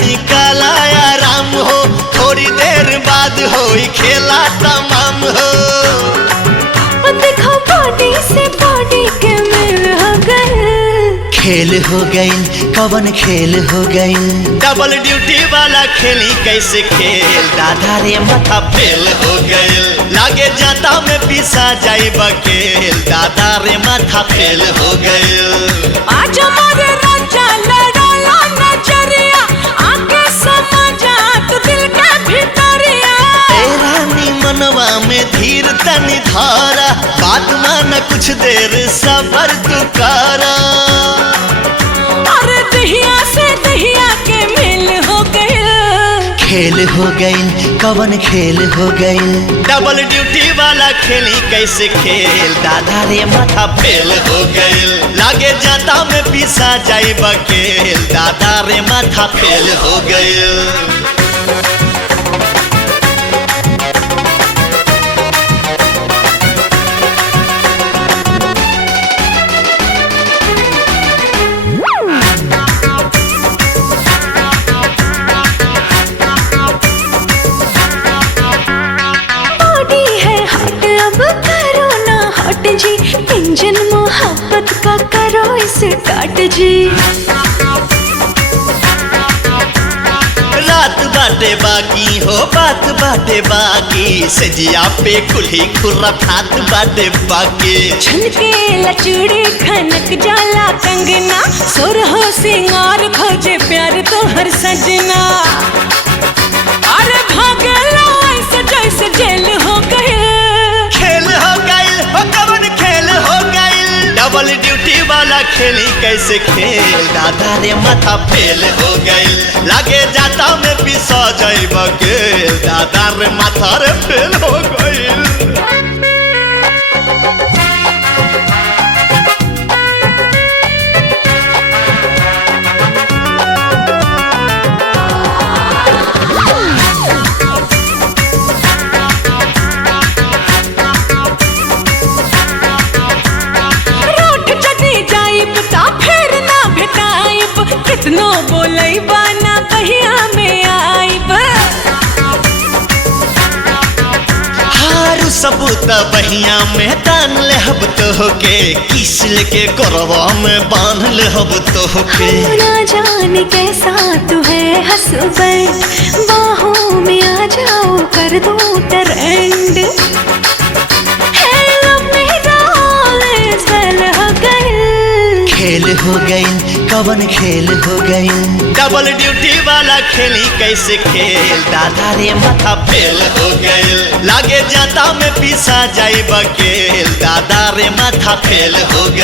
निकाला आराम हो, थोड़ी देर बाद हो खेला तमाम हो। देखो बॉडी से बॉडी के मिल हो गए, खेल हो गई कवन खेल हो गई, डबल ड्यूटी वाला खेली कैसे खेल, दादा रे माथा फेल हो गई, लागे जाता में पिसा जाई बकेल, दादा रे माथा फेल हो गई। आज हमारे राजा लड़ाला नजरिया, आके समझा तू दिल के भीतरिया। ए रानी मनवा में धीर तनी धारा, बात मान कुछ देर सबर तू करा। अरे दहिया से दहिया के मिल हो गए, खेल हो गई कवन खेल हो गई, डबल ड्यूटी वाला खेली कैसे खेल, दादा रे माथा फेल हो गई, लागे जाता में पिसा जाई बकेल, दादा रे माथा फेल हो गई। जी इंजन मोहब्बत का करो इसे काट जी, रात बाटे बाकी हो बात बाटे बाकी, सजिया पे कुल्ही खुर्रफात बाटे बाकी। छनके लचूड़ी खनक जाला कंगना, सुरहो सिंगार खोजे प्यार तो हर सजना। अरे भागला ऐसे जैसे जेल हो गए, खेल हो गई हो कवन खेल हो गई, डबल ड्यूटी वाला खेली कैसे खेल, दादा रे माथा फेल हो गई, लागे जाता में पिसा जाई बकेल, दादा रे माथा रे फेल हो गई। कितनो बोलई बाना बहिया में आईब, हारू सबूत बहिया में तान ले हब तो होके, किस लेके करवा में बांध ले हब तो होके। ना जाने कैसा तू है हसबैंड, बाहों में आ जाओ कर दो ट्रेंड, खेल हो गई कवन खेल हो गई, डबल ड्यूटी वाला खेली कैसे खेल, दादा रे माथा फेल हो गई, लागे जाता में पिसा जाई बकेल, दादा रे माथा फेल हो गई।